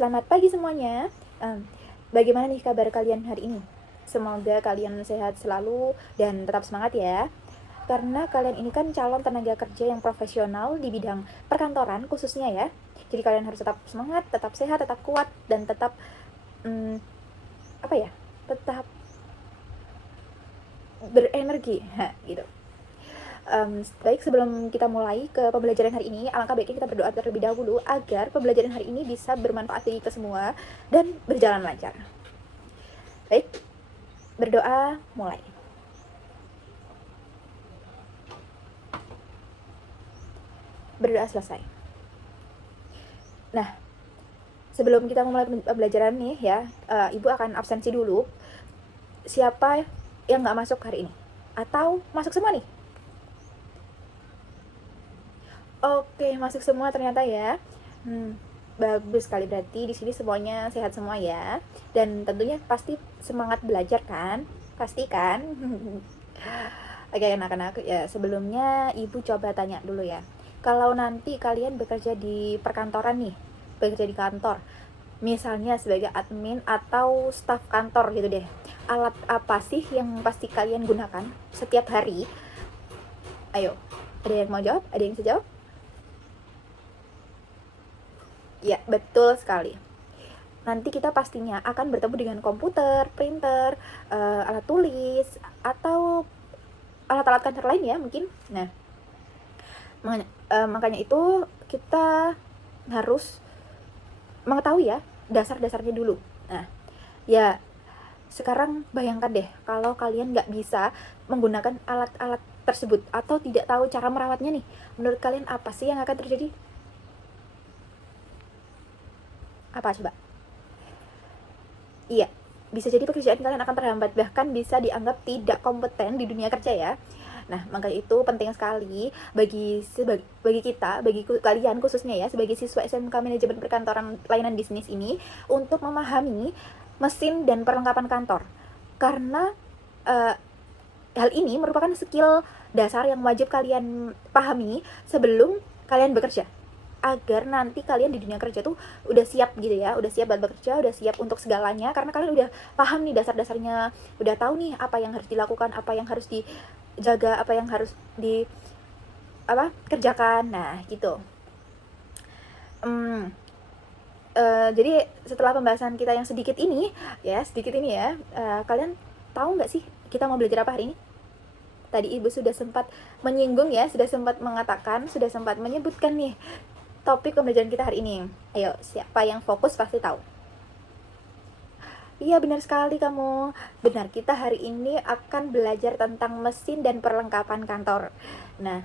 Selamat pagi semuanya. Bagaimana nih kabar kalian hari ini? Semoga kalian sehat selalu dan tetap semangat ya. Karena kalian ini kan calon tenaga kerja yang profesional di bidang perkantoran khususnya ya. Jadi kalian harus tetap semangat, tetap sehat, tetap kuat, dan tetap tetap berenergi, gitu. Baik, sebelum kita mulai ke pembelajaran hari ini, alangkah baiknya kita berdoa terlebih dahulu agar pembelajaran hari ini bisa bermanfaat bagi kita semua dan berjalan lancar. Baik, berdoa mulai. Berdoa selesai. Nah, sebelum kita memulai pembelajaran nih ya, Ibu akan absensi dulu. Siapa yang nggak masuk hari ini? Atau masuk semua nih? Oke, masuk semua ternyata ya. Bagus sekali, berarti di sini semuanya sehat semua ya. Dan tentunya pasti semangat belajar kan? Pasti kan? Oke, anak-anak ya, sebelumnya Ibu coba tanya dulu ya. Kalau nanti kalian bekerja di perkantoran nih, bekerja di kantor, misalnya sebagai admin atau staf kantor gitu deh, alat apa sih yang pasti kalian gunakan setiap hari? Ayo, ada yang mau jawab? Ada yang bisa jawab? Ya, betul sekali. Nanti kita pastinya akan bertemu dengan komputer, printer, alat tulis, atau alat-alat kantor lain ya mungkin. Nah, makanya itu kita harus mengetahui ya dasar-dasarnya dulu. Nah, ya sekarang bayangkan deh kalau kalian nggak bisa menggunakan alat-alat tersebut atau tidak tahu cara merawatnya nih. Menurut kalian apa sih yang akan terjadi? Apa coba? Iya, bisa jadi pekerjaan kalian akan terhambat, bahkan bisa dianggap tidak kompeten di dunia kerja ya. Nah, maka itu penting sekali bagi kita, bagi kalian khususnya ya, sebagai siswa SMK Manajemen Perkantoran Layanan Bisnis ini, untuk memahami mesin dan perlengkapan kantor. Karena hal ini merupakan skill dasar yang wajib kalian pahami sebelum kalian bekerja, agar nanti kalian di dunia kerja tuh udah siap gitu ya, udah siap buat bekerja, udah siap untuk segalanya, karena kalian udah paham nih dasar-dasarnya, udah tahu nih apa yang harus dilakukan, apa yang harus dijaga, apa yang harus kerjakan. Nah gitu. Jadi setelah pembahasan kita yang sedikit ini ya, kalian tahu nggak sih kita mau belajar apa hari ini? Tadi Ibu sudah sempat menyinggung ya, sudah sempat mengatakan, sudah sempat menyebutkan nih topik pembelajaran kita hari ini. Ayo, siapa yang fokus pasti tahu. Iya, benar sekali kamu. Benar, kita hari ini akan belajar tentang mesin dan perlengkapan kantor. Nah,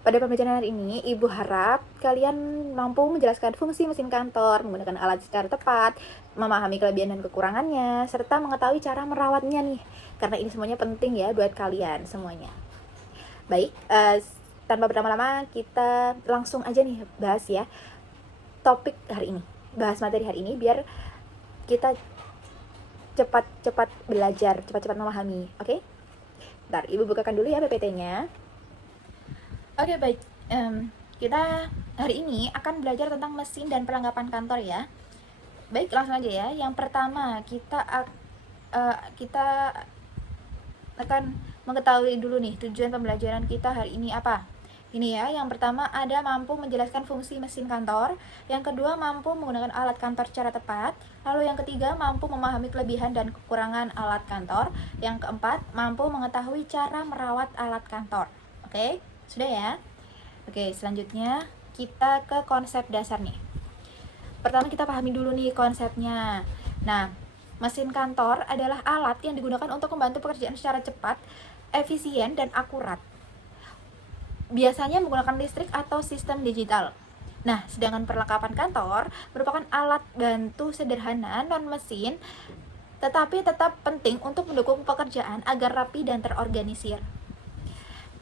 pada pembelajaran hari ini, Ibu harap kalian mampu menjelaskan fungsi mesin kantor, menggunakan alat secara tepat, memahami kelebihan dan kekurangannya, serta mengetahui cara merawatnya nih. Karena ini semuanya penting ya buat kalian semuanya. Baik, tanpa berlama-lama kita langsung aja nih bahas ya topik hari ini, bahas materi hari ini, biar kita cepat-cepat belajar, cepat-cepat memahami. Oke? Bentar, Ibu bukakan dulu ya PPT-nya. Oke, baik. Kita hari ini akan belajar tentang mesin dan perlengkapan kantor ya. Baik, langsung aja ya. Yang pertama, kita akan mengetahui dulu nih tujuan pembelajaran kita hari ini apa. Ini ya, yang pertama ada mampu menjelaskan fungsi mesin kantor, yang kedua mampu menggunakan alat kantor secara tepat, lalu yang ketiga mampu memahami kelebihan dan kekurangan alat kantor, yang keempat mampu mengetahui cara merawat alat kantor. Oke, sudah ya? Oke, selanjutnya kita ke konsep dasar nih. Pertama kita pahami dulu nih konsepnya. Nah, mesin kantor adalah alat yang digunakan untuk membantu pekerjaan secara cepat, efisien, dan akurat. Biasanya menggunakan listrik atau sistem digital. Nah, sedangkan perlengkapan kantor merupakan alat bantu sederhana non-mesin, tetapi tetap penting untuk mendukung pekerjaan agar rapi dan terorganisir.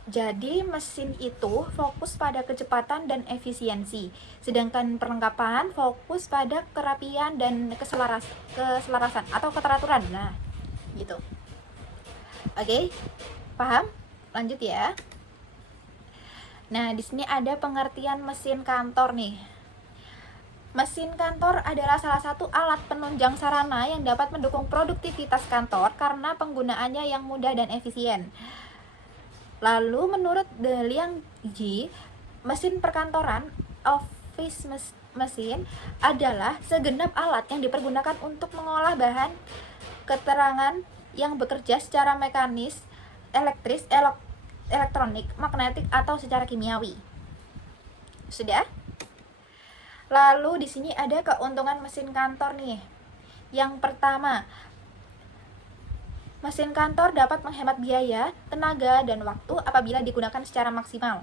Jadi mesin itu fokus pada kecepatan dan efisiensi, sedangkan perlengkapan fokus pada kerapian dan keselarasan atau keteraturan. Nah, gitu. Oke, paham? Lanjut ya. Nah, di sini ada pengertian mesin kantor nih. Mesin kantor adalah salah satu alat penunjang sarana yang dapat mendukung produktivitas kantor karena penggunaannya yang mudah dan efisien. Lalu menurut De Liang Ji, mesin perkantoran office mesin adalah segenap alat yang dipergunakan untuk mengolah bahan keterangan yang bekerja secara mekanis, elektris, elektronik, magnetik, atau secara kimiawi. Sudah? Lalu di sini ada keuntungan mesin kantor nih. Yang pertama, mesin kantor dapat menghemat biaya, tenaga, dan waktu apabila digunakan secara maksimal.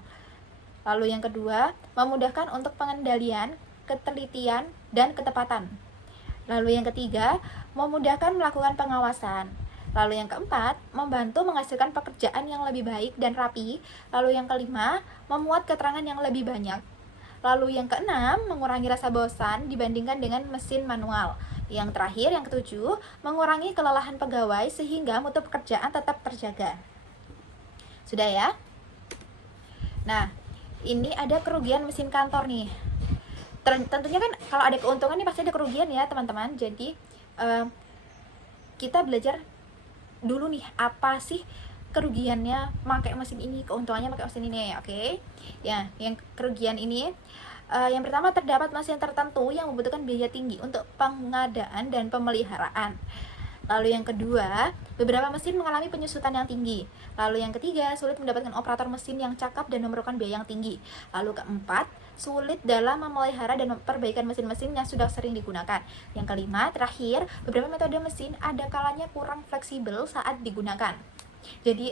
Lalu yang kedua, memudahkan untuk pengendalian, ketelitian, dan ketepatan. Lalu yang ketiga, memudahkan melakukan pengawasan. Lalu yang keempat, membantu menghasilkan pekerjaan yang lebih baik dan rapi. Lalu yang kelima, memuat keterangan yang lebih banyak. Lalu yang keenam, mengurangi rasa bosan dibandingkan dengan mesin manual. Yang terakhir, yang ketujuh, mengurangi kelelahan pegawai sehingga mutu pekerjaan tetap terjaga. Sudah ya? Nah, ini ada kerugian mesin kantor nih. Tentunya kan kalau ada keuntungan nih pasti ada kerugian ya teman-teman. Jadi kita belajar dulu nih apa sih kerugiannya pakai mesin ini, keuntungannya pakai mesin ini, oke? Ya, yang kerugian ini yang pertama, terdapat mesin tertentu yang membutuhkan biaya tinggi untuk pengadaan dan pemeliharaan. Lalu yang kedua, beberapa mesin mengalami penyusutan yang tinggi. Lalu yang ketiga, sulit mendapatkan operator mesin yang cakap dan memerlukan biaya yang tinggi. Lalu keempat, sulit dalam memelihara dan memperbaikan mesin-mesin yang sudah sering digunakan. Yang kelima, terakhir, beberapa metode mesin ada kalanya kurang fleksibel saat digunakan. Jadi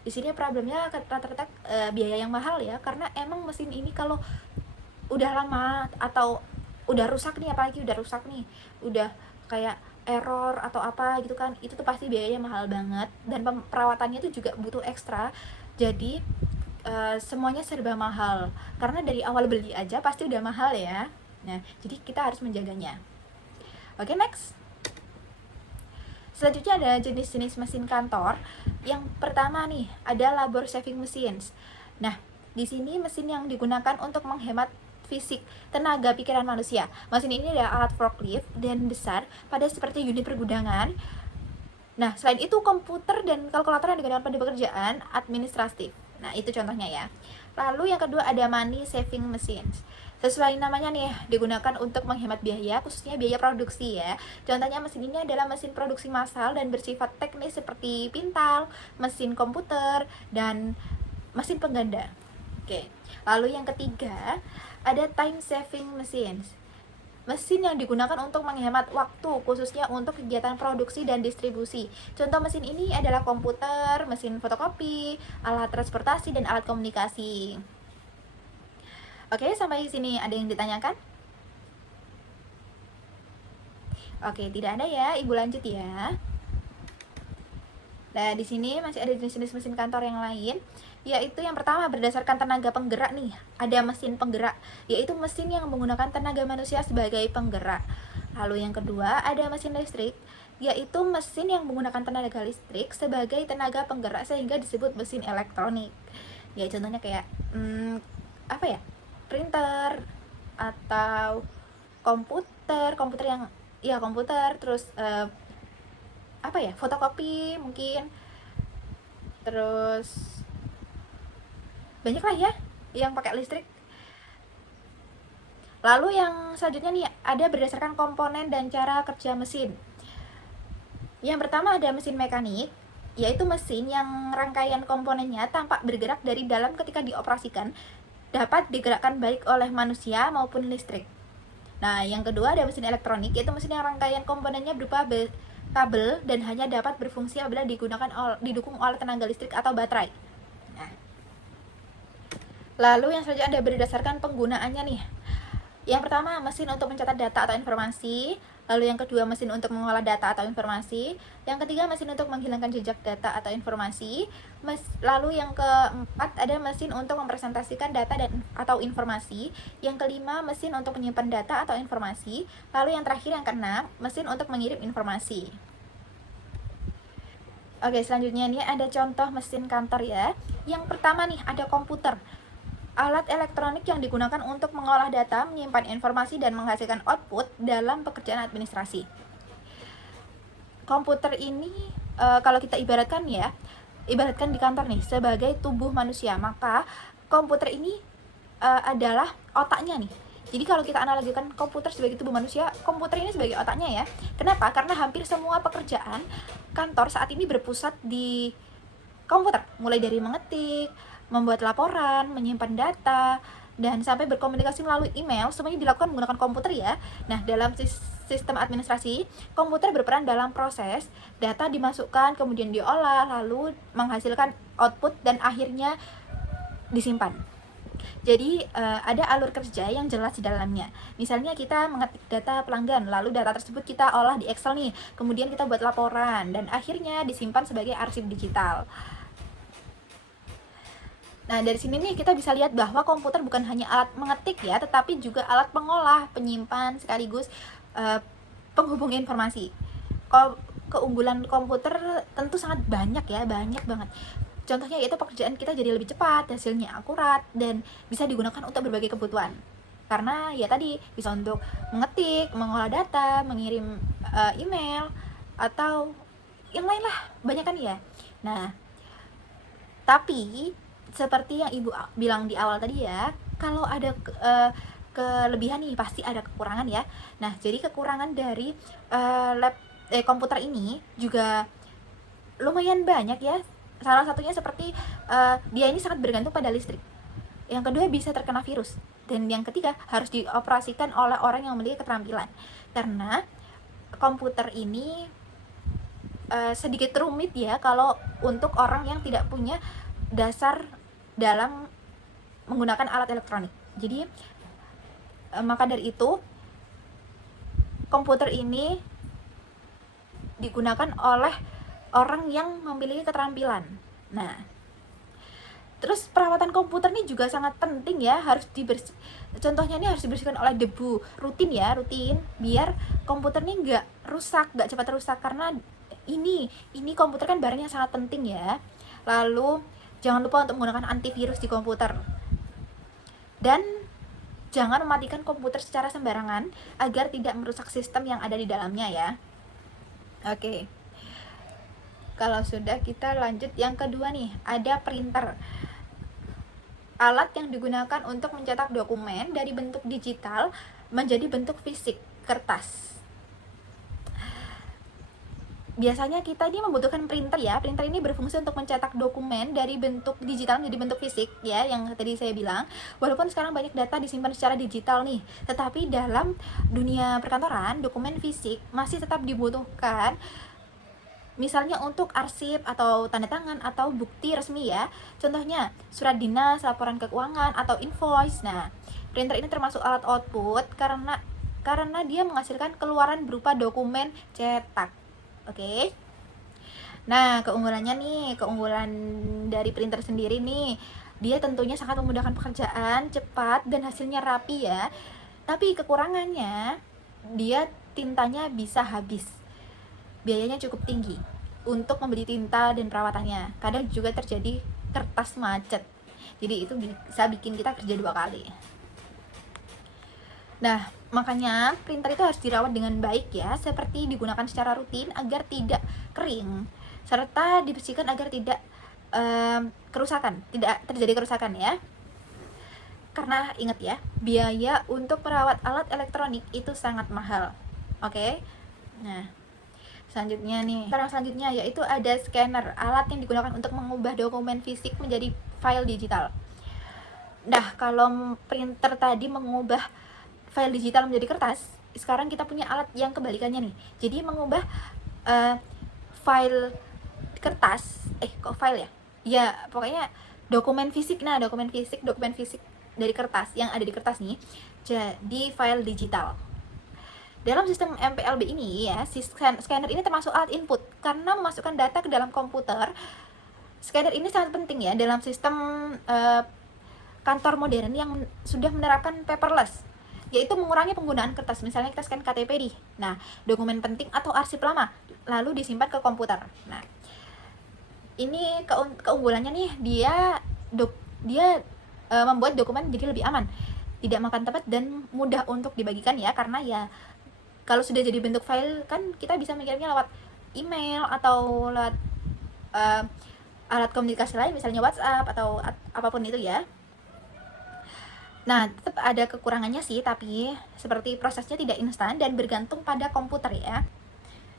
di sini problemnya rata-rata biaya yang mahal ya, karena emang mesin ini kalau udah lama atau udah rusak nih, apalagi udah rusak nih, udah kayak error atau apa gitu kan, itu tuh pasti biayanya mahal banget dan perawatannya tuh juga butuh ekstra. Jadi semuanya serba mahal karena dari awal beli aja pasti udah mahal ya. Nah, jadi kita harus menjaganya. Oke, next. Selanjutnya ada jenis-jenis mesin kantor. Yang pertama nih, ada labor saving machines. Nah, di sini mesin yang digunakan untuk menghemat fisik, tenaga pikiran manusia. Mesin ini adalah alat forklift dan besar pada seperti unit pergudangan. Nah, selain itu komputer dan kalkulator yang digunakan pada pekerjaan administratif. Nah, itu contohnya ya. Lalu yang kedua ada money saving machines. Sesuai namanya nih, digunakan untuk menghemat biaya, khususnya biaya produksi ya. Contohnya mesin ini adalah mesin produksi massal dan bersifat teknis seperti pintal, mesin komputer, dan mesin pengganda. Oke. Lalu yang ketiga, ada time saving machines. Mesin yang digunakan untuk menghemat waktu, khususnya untuk kegiatan produksi dan distribusi. Contoh mesin ini adalah komputer, mesin fotokopi, alat transportasi, dan alat komunikasi. Oke, sampai sini ada yang ditanyakan? Oke, tidak ada ya. Ibu lanjut ya. Nah, di sini masih ada jenis-jenis mesin kantor yang lain, yaitu yang pertama berdasarkan tenaga penggerak nih. Ada mesin penggerak, yaitu mesin yang menggunakan tenaga manusia sebagai penggerak. Lalu yang kedua ada mesin listrik, yaitu mesin yang menggunakan tenaga listrik sebagai tenaga penggerak sehingga disebut mesin elektronik. Ya contohnya kayak apa ya? Printer atau komputer yang ya komputer, terus apa ya, fotokopi mungkin, terus banyak lah ya yang pakai listrik. Lalu yang selanjutnya nih ada berdasarkan komponen dan cara kerja mesin. Yang pertama ada mesin mekanik, yaitu mesin yang rangkaian komponennya tampak bergerak dari dalam ketika dioperasikan, dapat digerakkan baik oleh manusia maupun listrik. Nah, yang kedua ada mesin elektronik, yaitu mesin yang rangkaian komponennya berupa kabel dan hanya dapat berfungsi apabila didukung oleh tenaga listrik atau baterai. Nah, lalu yang selanjutnya ada berdasarkan penggunaannya nih. Yang pertama mesin untuk mencatat data atau informasi, lalu yang kedua mesin untuk mengolah data atau informasi, yang ketiga mesin untuk menghilangkan jejak data atau informasi, lalu yang keempat ada mesin untuk mempresentasikan data dan atau informasi, yang kelima mesin untuk menyimpan data atau informasi, lalu yang terakhir yang keenam mesin untuk mengirim informasi. Oke, selanjutnya ini ada contoh mesin kantor ya. Yang pertama nih ada komputer. alat elektronik yang digunakan untuk mengolah data, menyimpan informasi, dan menghasilkan output dalam pekerjaan administrasi. Komputer ini kalau kita ibaratkan di kantor nih sebagai tubuh manusia, maka komputer ini adalah otaknya nih. Jadi kalau kita analogikan komputer sebagai tubuh manusia, komputer ini sebagai otaknya ya. Kenapa? Karena hampir semua pekerjaan kantor saat ini berpusat di komputer, mulai dari mengetik, membuat laporan, menyimpan data, dan sampai berkomunikasi melalui email, semuanya dilakukan menggunakan komputer ya. Nah, dalam sistem administrasi, komputer berperan dalam proses data dimasukkan, kemudian diolah, lalu menghasilkan output, dan akhirnya disimpan. Jadi ada alur kerja yang jelas di dalamnya. Misalnya kita mengetik data pelanggan, lalu data tersebut kita olah di Excel nih, kemudian kita buat laporan, dan akhirnya disimpan sebagai arsip digital. Nah, dari sini nih kita bisa lihat bahwa komputer bukan hanya alat mengetik ya, tetapi juga alat pengolah, penyimpan, sekaligus penghubung informasi. Keunggulan komputer tentu sangat banyak ya, banyak banget. Contohnya yaitu pekerjaan kita jadi lebih cepat, hasilnya akurat, dan bisa digunakan untuk berbagai kebutuhan. Karena ya tadi bisa untuk mengetik, mengolah data, mengirim email, atau yang lain lah, banyak kan ya. Nah, tapi seperti yang Ibu bilang di awal tadi ya, kalau ada kelebihan nih pasti ada kekurangan ya. Nah, jadi kekurangan dari komputer ini juga lumayan banyak ya. Salah satunya seperti dia ini sangat bergantung pada listrik. Yang kedua, bisa terkena virus. Dan yang ketiga, harus dioperasikan oleh orang yang memiliki keterampilan. Karena komputer ini sedikit rumit ya kalau untuk orang yang tidak punya dasar dalam menggunakan alat elektronik. Jadi maka dari itu komputer ini digunakan oleh orang yang memiliki keterampilan. Nah, terus perawatan komputer ini juga sangat penting ya, harus contohnya ini harus dibersihkan oleh debu rutin biar komputer ini nggak cepat rusak, karena ini komputer kan barang yang sangat penting ya. Lalu jangan lupa untuk menggunakan antivirus di komputer, dan jangan mematikan komputer secara sembarangan agar tidak merusak sistem yang ada di dalamnya ya. Oke. Kalau sudah, kita lanjut yang kedua nih, ada printer. Alat yang digunakan untuk mencetak dokumen dari bentuk digital menjadi bentuk fisik, kertas. Biasanya kita ini membutuhkan printer ya. Printer ini berfungsi untuk mencetak dokumen dari bentuk digital menjadi bentuk fisik ya, yang tadi saya bilang. Walaupun sekarang banyak data disimpan secara digital nih, tetapi dalam dunia perkantoran, dokumen fisik masih tetap dibutuhkan. Misalnya untuk arsip atau tanda tangan atau bukti resmi ya. Contohnya surat dinas, laporan keuangan, atau invoice. Nah, printer ini termasuk alat output karena dia menghasilkan keluaran berupa dokumen cetak. Oke. Nah, keunggulan dari printer sendiri nih, dia tentunya sangat memudahkan pekerjaan, cepat, dan hasilnya rapi ya. Tapi kekurangannya, dia tintanya bisa habis. Biayanya cukup tinggi untuk membeli tinta dan perawatannya. Kadang juga terjadi kertas macet. Jadi itu bisa bikin kita kerja 2 kali. Nah, makanya printer itu harus dirawat dengan baik ya, seperti digunakan secara rutin agar tidak kering, serta dibersihkan agar tidak terjadi kerusakan ya. Karena ingat ya, biaya untuk merawat alat elektronik itu sangat mahal. Oke. Nah, selanjutnya yaitu ada scanner, alat yang digunakan untuk mengubah dokumen fisik menjadi file digital. Nah, kalau printer tadi mengubah file digital menjadi kertas, sekarang kita punya alat yang kebalikannya nih. Jadi mengubah file kertas, kok file ya? Ya, pokoknya dokumen fisik dari kertas yang ada di kertas nih jadi file digital. Dalam sistem MPLB ini ya, si scanner ini termasuk alat input karena memasukkan data ke dalam komputer. Scanner ini sangat penting ya dalam sistem kantor modern yang sudah menerapkan paperless, yaitu mengurangi penggunaan kertas. Misalnya kita scan KTP nih, nah dokumen penting atau arsip lama lalu disimpan ke komputer. Nah, ini keunggulannya nih, dia membuat dokumen jadi lebih aman, tidak makan tempat dan mudah untuk dibagikan ya, karena ya kalau sudah jadi bentuk file kan kita bisa mengirimnya lewat email atau lewat alat komunikasi lain, misalnya WhatsApp atau apapun itu ya. Nah, tetap ada kekurangannya sih, tapi seperti prosesnya tidak instan dan bergantung pada komputer ya.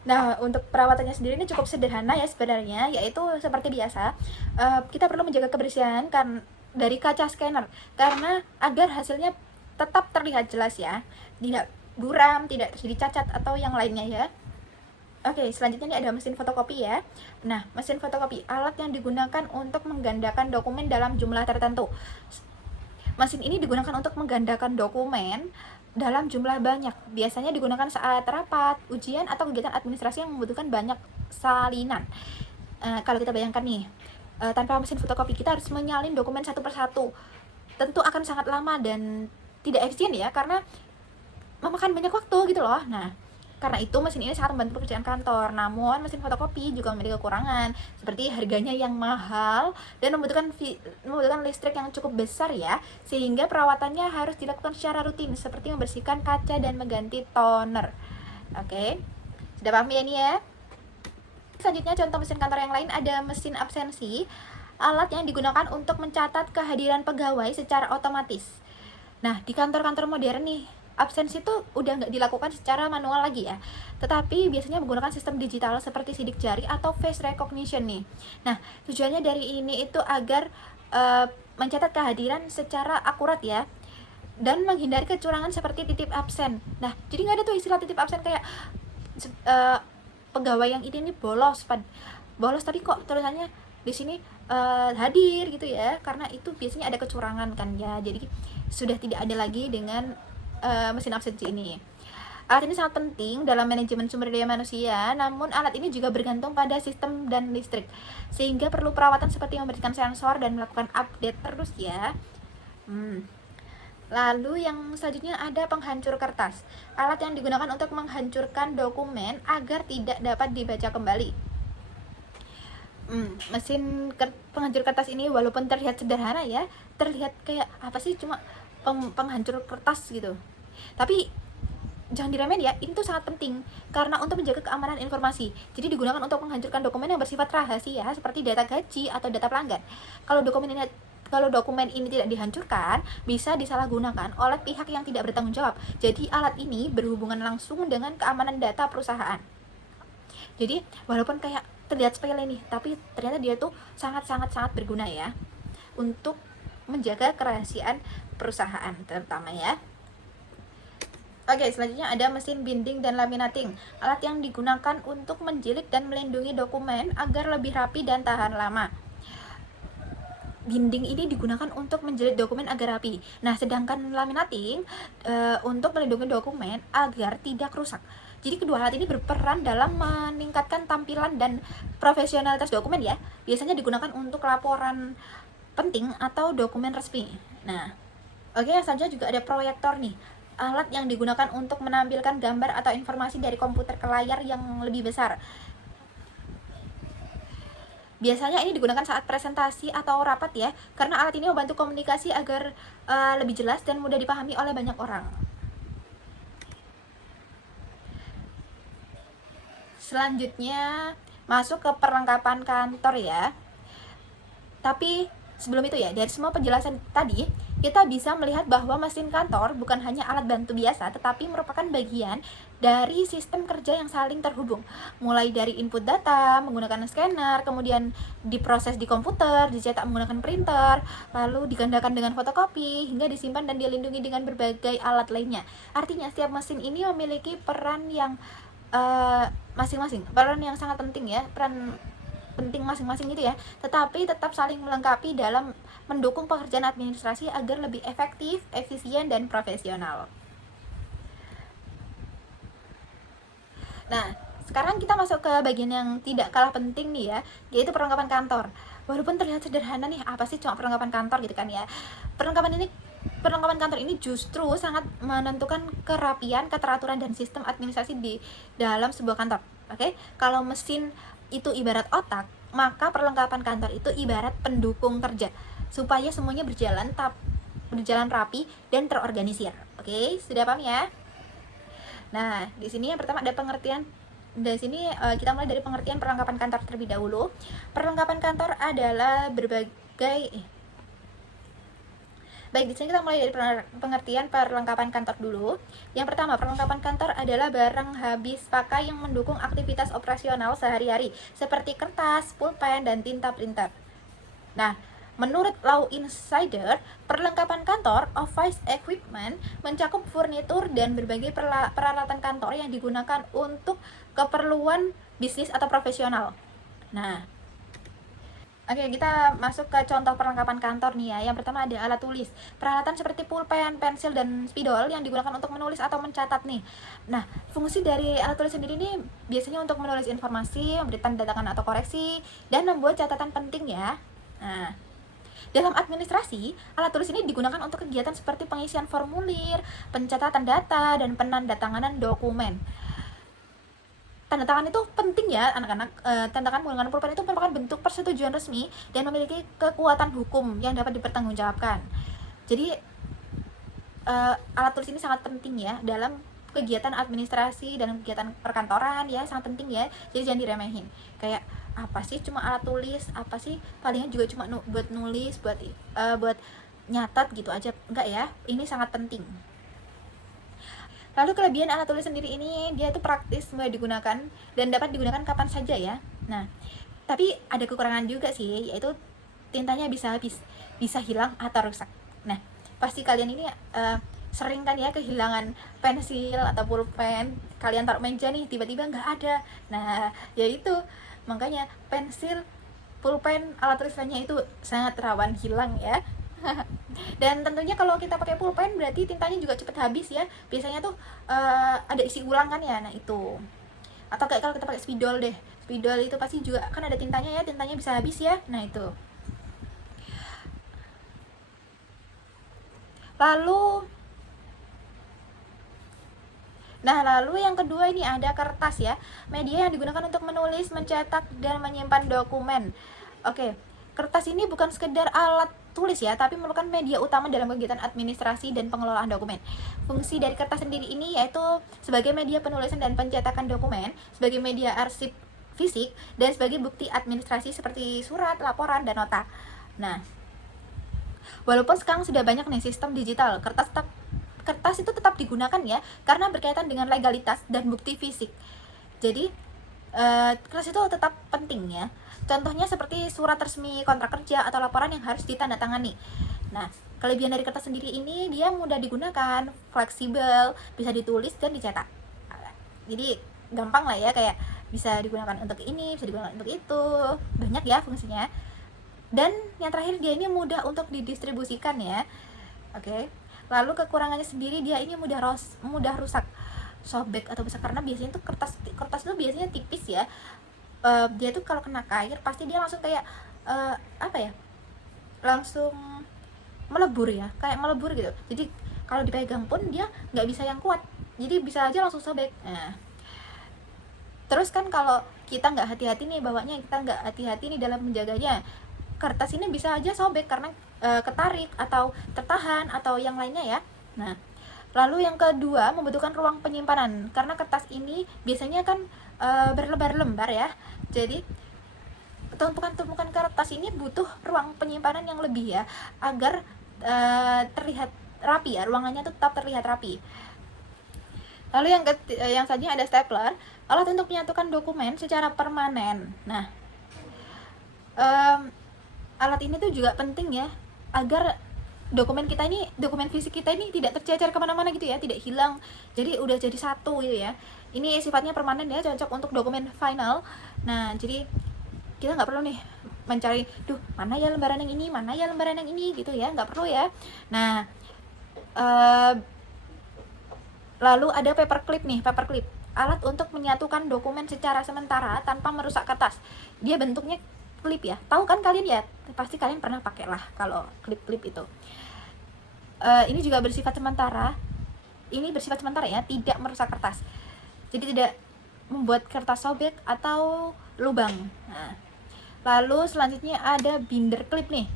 Nah, untuk perawatannya sendiri ini cukup sederhana ya sebenarnya, yaitu seperti biasa, kita perlu menjaga kebersihan kan dari kaca scanner, karena agar hasilnya tetap terlihat jelas ya, tidak buram, tidak terjadi cacat atau yang lainnya ya. Oke, selanjutnya ini ada mesin fotokopi ya. Nah, mesin fotokopi, alat yang digunakan untuk menggandakan dokumen dalam jumlah tertentu. Mesin ini digunakan untuk menggandakan dokumen dalam jumlah banyak. Biasanya digunakan saat rapat, ujian, atau kegiatan administrasi yang membutuhkan banyak salinan. Kalau kita bayangkan nih, tanpa mesin fotokopi kita harus menyalin dokumen satu persatu. Tentu akan sangat lama dan tidak efisien ya, karena memakan banyak waktu gitu loh. Nah, karena itu mesin ini sangat membantu pekerjaan kantor. Namun mesin fotokopi juga memiliki kekurangan, seperti harganya yang mahal dan membutuhkan listrik yang cukup besar ya, sehingga perawatannya harus dilakukan secara rutin, seperti membersihkan kaca dan mengganti toner. Oke, sudah paham ya ini ya? Selanjutnya contoh mesin kantor yang lain ada mesin absensi, alat yang digunakan untuk mencatat kehadiran pegawai secara otomatis. Nah, di kantor-kantor modern nih, absensi itu udah nggak dilakukan secara manual lagi ya, tetapi biasanya menggunakan sistem digital seperti sidik jari atau face recognition nih. Nah, tujuannya dari ini itu agar mencatat kehadiran secara akurat ya, dan menghindari kecurangan seperti titip absen. Nah, jadi nggak ada tuh istilah titip absen kayak pegawai yang ini nih bolos tapi kok tulisannya di sini hadir gitu ya, karena itu biasanya ada kecurangan kan ya. Jadi sudah tidak ada lagi dengan mesin absensi ini. Alat ini sangat penting dalam manajemen sumber daya manusia, namun alat ini juga bergantung pada sistem dan listrik, sehingga perlu perawatan seperti membersihkan sensor dan melakukan update terus ya. Lalu yang selanjutnya ada penghancur kertas, alat yang digunakan untuk menghancurkan dokumen agar tidak dapat dibaca kembali. Mesin penghancur kertas ini walaupun terlihat sederhana ya, terlihat kayak apa sih, cuma penghancur kertas gitu, tapi jangan diremehin ya, ini tuh sangat penting karena untuk menjaga keamanan informasi. Jadi digunakan untuk menghancurkan dokumen yang bersifat rahasia seperti data gaji atau data pelanggan. Kalau dokumen ini tidak dihancurkan, bisa disalahgunakan oleh pihak yang tidak bertanggung jawab. Jadi alat ini berhubungan langsung dengan keamanan data perusahaan. Jadi walaupun kayak terlihat sepele nih, tapi ternyata dia tuh sangat berguna ya untuk menjaga kerahasiaan perusahaan terutama ya. Oke, selanjutnya ada mesin binding dan laminating, alat yang digunakan untuk menjilid dan melindungi dokumen agar lebih rapi dan tahan lama. Binding ini digunakan untuk menjilid dokumen agar rapi. Nah, sedangkan laminating untuk melindungi dokumen agar tidak rusak. Jadi kedua alat ini berperan dalam meningkatkan tampilan dan profesionalitas dokumen ya. Biasanya digunakan untuk laporan penting atau dokumen resmi. Nah, oke, selanjutnya juga ada proyektor nih, alat yang digunakan untuk menampilkan gambar atau informasi dari komputer ke layar yang lebih besar. Biasanya ini digunakan saat presentasi atau rapat ya, karena alat ini membantu komunikasi agar lebih jelas dan mudah dipahami oleh banyak orang. Selanjutnya masuk ke perlengkapan kantor ya. Tapi sebelum itu ya, dari semua penjelasan tadi, kita bisa melihat bahwa mesin kantor bukan hanya alat bantu biasa, tetapi merupakan bagian dari sistem kerja yang saling terhubung. Mulai dari input data menggunakan scanner, kemudian diproses di komputer, dicetak menggunakan printer, lalu digandakan dengan fotokopi, hingga disimpan dan dilindungi dengan berbagai alat lainnya. Artinya setiap mesin ini memiliki peran yang masing-masing, peran yang sangat penting ya, peran penting masing-masing gitu ya, tetapi tetap saling melengkapi dalam mendukung pekerjaan administrasi agar lebih efektif, efisien, dan profesional. Nah, sekarang kita masuk ke bagian yang tidak kalah penting nih ya, yaitu perlengkapan kantor. Walaupun terlihat sederhana nih, apa sih cuma perlengkapan kantor gitu kan ya. Perlengkapan kantor ini justru sangat menentukan kerapian, keteraturan, dan sistem administrasi di dalam sebuah kantor. Oke, kalau mesin itu ibarat otak, maka perlengkapan kantor itu ibarat pendukung kerja. supaya semuanya berjalan rapi dan terorganisir. Oke, sudah paham ya? Nah, di sini yang pertama ada pengertian. Dari sini kita mulai dari pengertian perlengkapan kantor terlebih dahulu. Perlengkapan kantor adalah Baik, di sini kita mulai dari pengertian perlengkapan kantor dulu. Yang pertama, perlengkapan kantor adalah barang habis pakai yang mendukung aktivitas operasional sehari-hari, seperti kertas, pulpen, dan tinta printer. Nah, menurut Law Insider, perlengkapan kantor, office equipment, mencakup furnitur dan berbagai peralatan kantor yang digunakan untuk keperluan bisnis atau profesional. Nah, oke, kita masuk ke contoh perlengkapan kantor nih ya. Yang pertama ada alat tulis. Peralatan seperti pulpen, pensil, dan spidol yang digunakan untuk menulis atau mencatat nih. Nah, fungsi dari alat tulis sendiri ini biasanya untuk menulis informasi, memberi tanda tangan atau koreksi, dan membuat catatan penting ya. Nah, dalam administrasi, alat tulis ini digunakan untuk kegiatan seperti pengisian formulir, pencatatan data, dan penandatanganan dokumen. Tanda tangan itu penting ya anak-anak. Tanda tangan menggunakan pulpen itu merupakan bentuk persetujuan resmi dan memiliki kekuatan hukum yang dapat dipertanggungjawabkan. Jadi alat tulis ini sangat penting ya dalam kegiatan administrasi dan kegiatan perkantoran ya, sangat penting ya. Jadi jangan diremehin. Kayak apa sih cuma alat tulis, apa sih palingnya juga cuma buat nulis, buat nyatat gitu aja. Enggak ya, ini sangat penting. Lalu kelebihan alat tulis sendiri ini, dia itu praktis, mudah digunakan, dan dapat digunakan kapan saja ya. Nah, tapi ada kekurangan juga sih, yaitu tintanya bisa habis, bisa hilang atau rusak. Nah, pasti kalian ini sering kan ya kehilangan pensil atau pulpen, kalian taruh meja nih, tiba-tiba nggak ada. Nah, ya itu, makanya pensil, pulpen, alat tulis lainnya itu sangat rawan hilang ya. Dan tentunya kalau kita pakai pulpen berarti tintanya juga cepat habis ya. Biasanya tuh ada isi ulang kan ya. Nah itu. Atau kayak kalau kita pakai spidol deh, spidol itu pasti juga kan ada tintanya ya, tintanya bisa habis ya. Nah itu. Lalu yang kedua ini ada kertas ya, media yang digunakan untuk menulis, mencetak, dan menyimpan dokumen. Oke, kertas ini bukan sekedar alat tulis ya, tapi merupakan media utama dalam kegiatan administrasi dan pengelolaan dokumen. Fungsi dari kertas sendiri ini yaitu sebagai media penulisan dan pencetakan dokumen, sebagai media arsip fisik, dan sebagai bukti administrasi seperti surat, laporan, dan nota. Nah, walaupun sekarang sudah banyak nih sistem digital, kertas itu tetap digunakan ya, karena berkaitan dengan legalitas dan bukti fisik. Jadi kertas itu tetap penting ya. Contohnya seperti surat resmi kontrak kerja atau laporan yang harus ditandatangani. Nah, kelebihan dari kertas sendiri ini dia mudah digunakan, fleksibel, bisa ditulis dan dicetak. Jadi gampang lah ya, kayak bisa digunakan untuk ini, bisa digunakan untuk itu, banyak ya fungsinya. Dan yang terakhir dia ini mudah untuk didistribusikan ya. Oke. Lalu kekurangannya sendiri dia ini mudah rusak, sobek atau besar, karena biasanya tuh kertas tuh biasanya tipis ya. Dia tuh kalau kena air pasti dia langsung kayak langsung melebur ya, kayak melebur gitu. Jadi kalau dipegang pun dia nggak bisa yang kuat, jadi bisa aja langsung sobek. Nah, terus kan kalau kita nggak hati-hati nih bawanya, kita nggak hati-hati nih dalam menjaganya, kertas ini bisa aja sobek karena ketarik atau tertahan atau yang lainnya ya. Nah, lalu yang kedua membutuhkan ruang penyimpanan, karena kertas ini biasanya kan berlembar-lembar ya. Jadi tumpukan-tumpukan kertas ini butuh ruang penyimpanan yang lebih ya, agar terlihat rapi ya, ruangannya tetap terlihat rapi. Lalu yang selanjutnya ada stapler, alat untuk menyatukan dokumen secara permanen. Nah, alat ini tuh juga penting ya, agar dokumen fisik kita ini tidak tercecer kemana-mana gitu ya, tidak hilang, jadi udah jadi satu gitu ya. Ini sifatnya permanen ya, cocok untuk dokumen final. Nah, jadi kita nggak perlu nih mencari, mana ya lembaran yang ini, mana ya lembaran yang ini gitu ya, nggak perlu ya. Nah, lalu ada paperclip nih, alat untuk menyatukan dokumen secara sementara tanpa merusak kertas. Dia bentuknya klip ya, tahu kan kalian ya, pasti kalian pernah pakai lah kalau klip itu. Ini juga bersifat sementara. Ini bersifat sementara ya, tidak merusak kertas. Jadi tidak membuat kertas sobek atau lubang. Nah, lalu selanjutnya ada binder klip nih.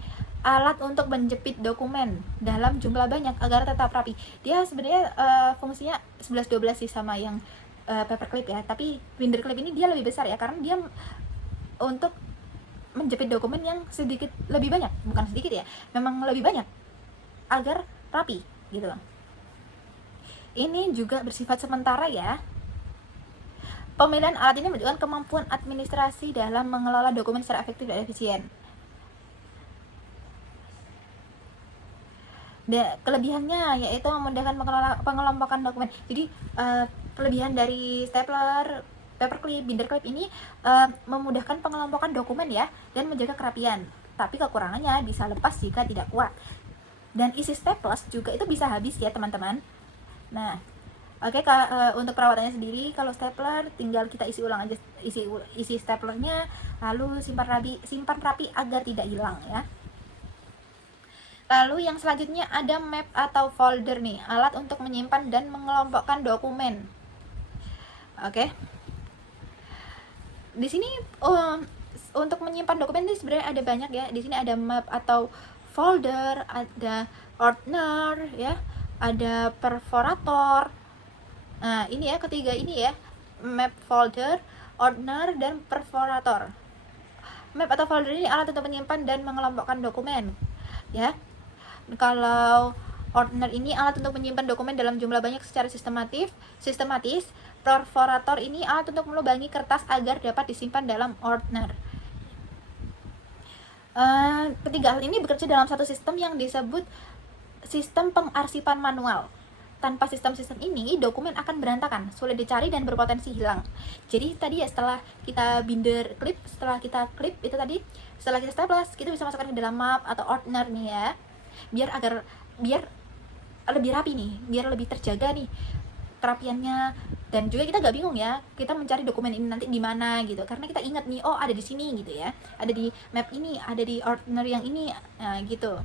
alat untuk menjepit dokumen dalam jumlah banyak agar tetap rapi. Dia sebenarnya fungsinya 11-12 sih sama yang paperclip ya, tapi binder clip ini dia lebih besar ya, karena dia untuk menjepit dokumen yang sedikit lebih banyak, bukan sedikit ya, memang lebih banyak agar rapi gitu loh. Ini juga bersifat sementara ya. Pemilihan alat ini menunjukkan kemampuan administrasi dalam mengelola dokumen secara efektif dan efisien. Kelebihannya yaitu memudahkan pengelompokan dokumen. Jadi kelebihan dari stapler, paperclip, binder clip ini memudahkan pengelompokan dokumen ya, dan menjaga kerapian. Tapi kekurangannya bisa lepas jika tidak kuat. Dan isi staples juga itu bisa habis ya teman-teman. Nah, oke, untuk perawatannya sendiri, kalau stapler tinggal kita isi ulang aja isi staplernya, lalu simpan rapi agar tidak hilang ya. Lalu yang selanjutnya ada map atau folder nih, alat untuk menyimpan dan mengelompokkan dokumen. Oke. Di sini untuk menyimpan dokumen ini sebenarnya ada banyak ya. Di sini ada map atau folder, ada ordner ya, ada perforator. Nah, ini ya ketiga ini ya, map, folder, ordner, dan perforator. Map atau folder ini alat untuk menyimpan dan mengelompokkan dokumen ya. Kalau ordner ini alat untuk menyimpan dokumen dalam jumlah banyak secara sistematis. Perforator ini alat untuk melubangi kertas agar dapat disimpan dalam ordner. Ketiga hal ini bekerja dalam satu sistem yang disebut sistem pengarsipan manual. Tanpa sistem-sistem ini, dokumen akan berantakan, sulit dicari, dan berpotensi hilang. Jadi tadi ya, setelah kita binder clip, setelah kita clip itu tadi, setelah kita staples, kita bisa masukkan ke dalam map atau ordner nih ya, biar lebih rapi nih, biar lebih terjaga nih kerapiannya, dan juga kita gak bingung ya, kita mencari dokumen ini nanti di mana gitu, karena kita ingat nih, oh ada di sini gitu ya, ada di map ini, ada di ordner yang ini, gitu.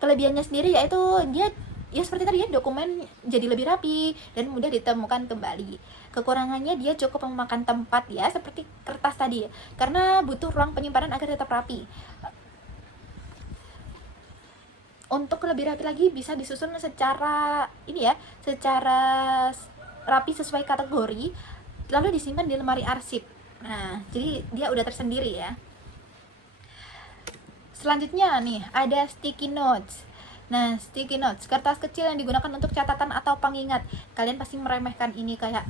Kelebihannya sendiri yaitu dia ya seperti tadi ya, dokumen jadi lebih rapi dan mudah ditemukan kembali. Kekurangannya dia cukup memakan tempat ya, seperti kertas tadi ya, karena butuh ruang penyimpanan agar tetap rapi. Untuk lebih rapi lagi bisa disusun secara ini ya, secara rapi sesuai kategori, lalu disimpan di lemari arsip. Nah, jadi dia udah tersendiri ya. Selanjutnya nih ada sticky notes. Nah, sticky notes, kertas kecil yang digunakan untuk catatan atau pengingat. Kalian pasti meremehkan ini, kayak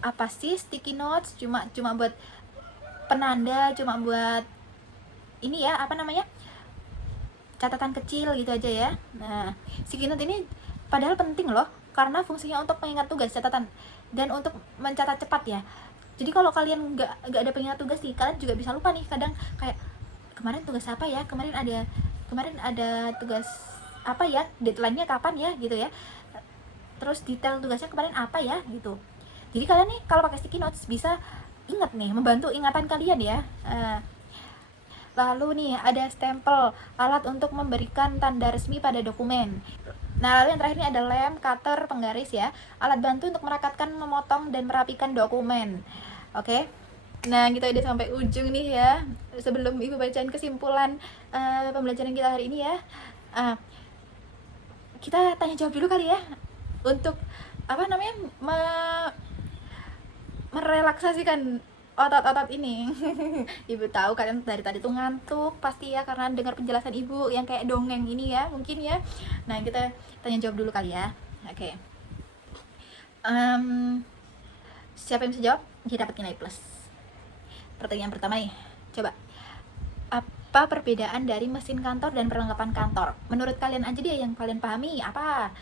apa sih sticky notes? Cuma buat penanda, cuma buat ini ya, apa namanya? Catatan kecil gitu aja ya. Nah, sticky note ini padahal penting loh, karena fungsinya untuk mengingat tugas catatan dan untuk mencatat cepat ya. Jadi kalau kalian nggak ada pengingat tugas nih, kalian juga bisa lupa nih, kadang kayak kemarin tugas apa ya, kemarin ada tugas apa ya, deadline-nya kapan ya gitu ya, terus detail tugasnya kemarin apa ya gitu. Jadi kalian nih kalau pakai sticky notes bisa ingat nih, membantu ingatan kalian ya. Lalu nih ada stempel, alat untuk memberikan tanda resmi pada dokumen. Nah, lalu yang terakhir ini ada lem, cutter, penggaris ya, alat bantu untuk merakatkan, memotong, dan merapikan dokumen. Oke. Nah, kita udah sampai ujung nih ya. Sebelum Ibu bacain kesimpulan pembelajaran kita hari ini ya, kita tanya jawab dulu kali ya, untuk apa namanya, merelaksasikan otot-otot ini. Ibu tahu kalian dari tadi tuh ngantuk pasti ya, karena dengar penjelasan Ibu yang kayak dongeng ini ya, mungkin ya. Nah, kita tanya jawab dulu kali ya. Oke. Siapa yang bisa jawab dia dapat nilai plus. Pertanyaan pertama nih, coba, apa perbedaan dari mesin kantor dan perlengkapan kantor? Menurut kalian aja deh, yang kalian pahami apa?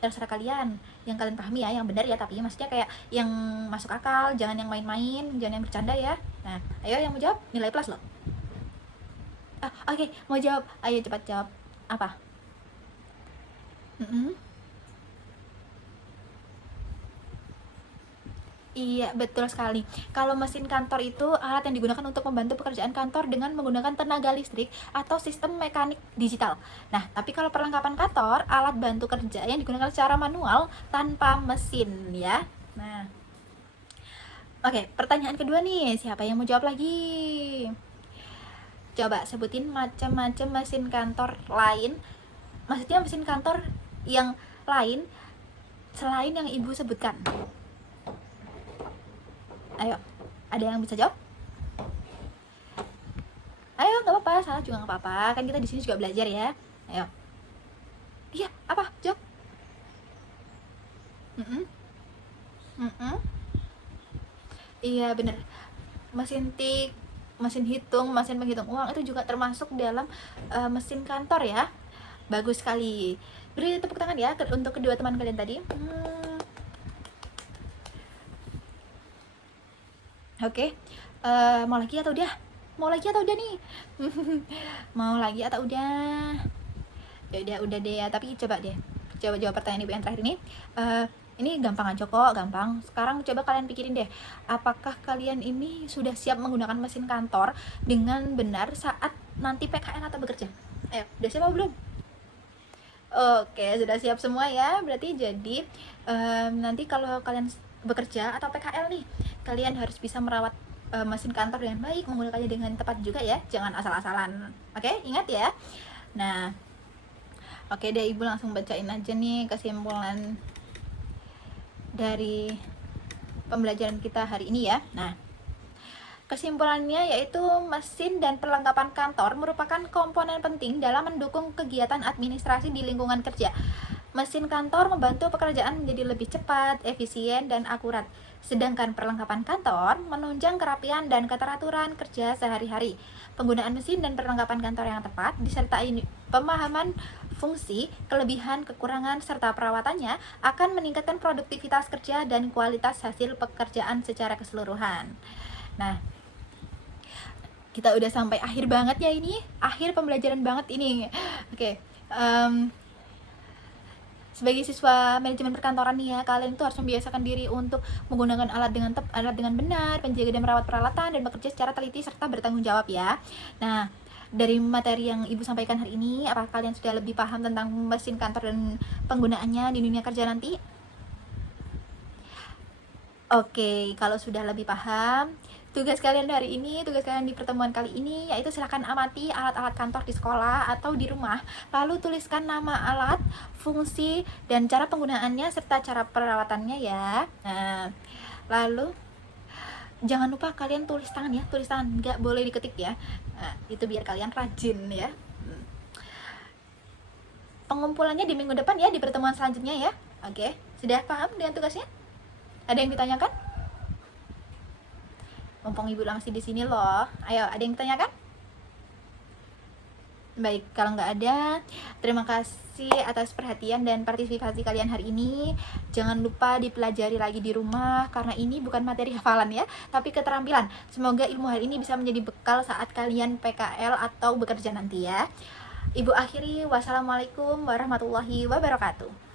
Terserah kalian, yang kalian pahami ya, yang benar ya, tapi maksudnya kayak yang masuk akal, jangan yang main-main, jangan yang bercanda ya. Nah, ayo yang mau jawab, nilai plus loh. Oke, mau jawab, ayo cepat jawab. Apa? Iya, betul sekali. Kalau mesin kantor itu alat yang digunakan untuk membantu pekerjaan kantor dengan menggunakan tenaga listrik atau sistem mekanik digital. Nah, tapi kalau perlengkapan kantor, alat bantu kerja yang digunakan secara manual tanpa mesin ya. Nah, oke, pertanyaan kedua nih, siapa yang mau jawab lagi? Coba sebutin macam-macam mesin kantor lain. Maksudnya mesin kantor yang lain selain yang ibu sebutkan. Ayo, ada yang bisa jawab? Ayo, nggak apa-apa, salah juga nggak apa-apa. Kan kita di sini juga belajar ya. Ayo. Iya, apa? Jawab. Iya, bener. Mesin tik, mesin hitung, mesin penghitung uang itu juga termasuk dalam mesin kantor ya. Bagus sekali. Beri tepuk tangan ya untuk kedua teman kalian tadi. Oke. Mau lagi atau udah? Mau lagi atau udah nih? Mau lagi atau udah? Ya udah deh ya, tapi coba deh. Coba jawab pertanyaan ibu yang terakhir ini. Ini gampang aja kok, gampang. Sekarang coba kalian pikirin deh, apakah kalian ini sudah siap menggunakan mesin kantor dengan benar saat nanti PKL atau bekerja? Ayo, udah siap apa belum? Oke, sudah siap semua ya. Berarti jadi nanti kalau kalian bekerja atau PKL nih, kalian harus bisa merawat mesin kantor dengan baik, menggunakannya dengan tepat juga ya. Jangan asal-asalan. Oke, ingat ya. Nah, oke deh, ibu langsung bacain aja nih kesimpulan dari pembelajaran kita hari ini ya. Nah, kesimpulannya yaitu mesin dan perlengkapan kantor merupakan komponen penting dalam mendukung kegiatan administrasi di lingkungan kerja. Mesin kantor membantu pekerjaan menjadi lebih cepat, efisien, dan akurat. Sedangkan perlengkapan kantor menunjang kerapian dan keteraturan kerja sehari-hari. Penggunaan mesin dan perlengkapan kantor yang tepat disertai pemahaman fungsi, kelebihan, kekurangan, serta perawatannya akan meningkatkan produktivitas kerja dan kualitas hasil pekerjaan secara keseluruhan. Nah, kita udah sampai akhir banget ya ini, akhir pembelajaran banget ini. Oke, sebagai siswa manajemen perkantoran nih ya, kalian itu harus membiasakan diri untuk menggunakan alat dengan benar, menjaga dan merawat peralatan, dan bekerja secara teliti serta bertanggung jawab ya. Nah, dari materi yang ibu sampaikan hari ini, apakah kalian sudah lebih paham tentang mesin kantor dan penggunaannya di dunia kerja nanti? Oke, kalau sudah lebih paham, tugas kalian hari ini, tugas kalian di pertemuan kali ini, yaitu silahkan amati alat-alat kantor di sekolah atau di rumah, lalu tuliskan nama alat, fungsi, dan cara penggunaannya, serta cara perawatannya ya. Nah, lalu jangan lupa kalian tulis tangan ya, tulis tangan, nggak boleh diketik ya. Nah, itu biar kalian rajin ya. Pengumpulannya di minggu depan ya, di pertemuan selanjutnya ya. Oke, sudah paham dengan tugasnya? Ada yang ditanyakan? Mumpung ibu langsung di sini loh. Ayo, ada yang ditanyakan? Baik, kalau nggak ada, terima kasih atas perhatian dan partisipasi kalian hari ini. Jangan lupa dipelajari lagi di rumah, karena ini bukan materi hafalan ya, tapi keterampilan. Semoga ilmu hari ini bisa menjadi bekal saat kalian PKL atau bekerja nanti ya. Ibu akhiri, wassalamualaikum warahmatullahi wabarakatuh.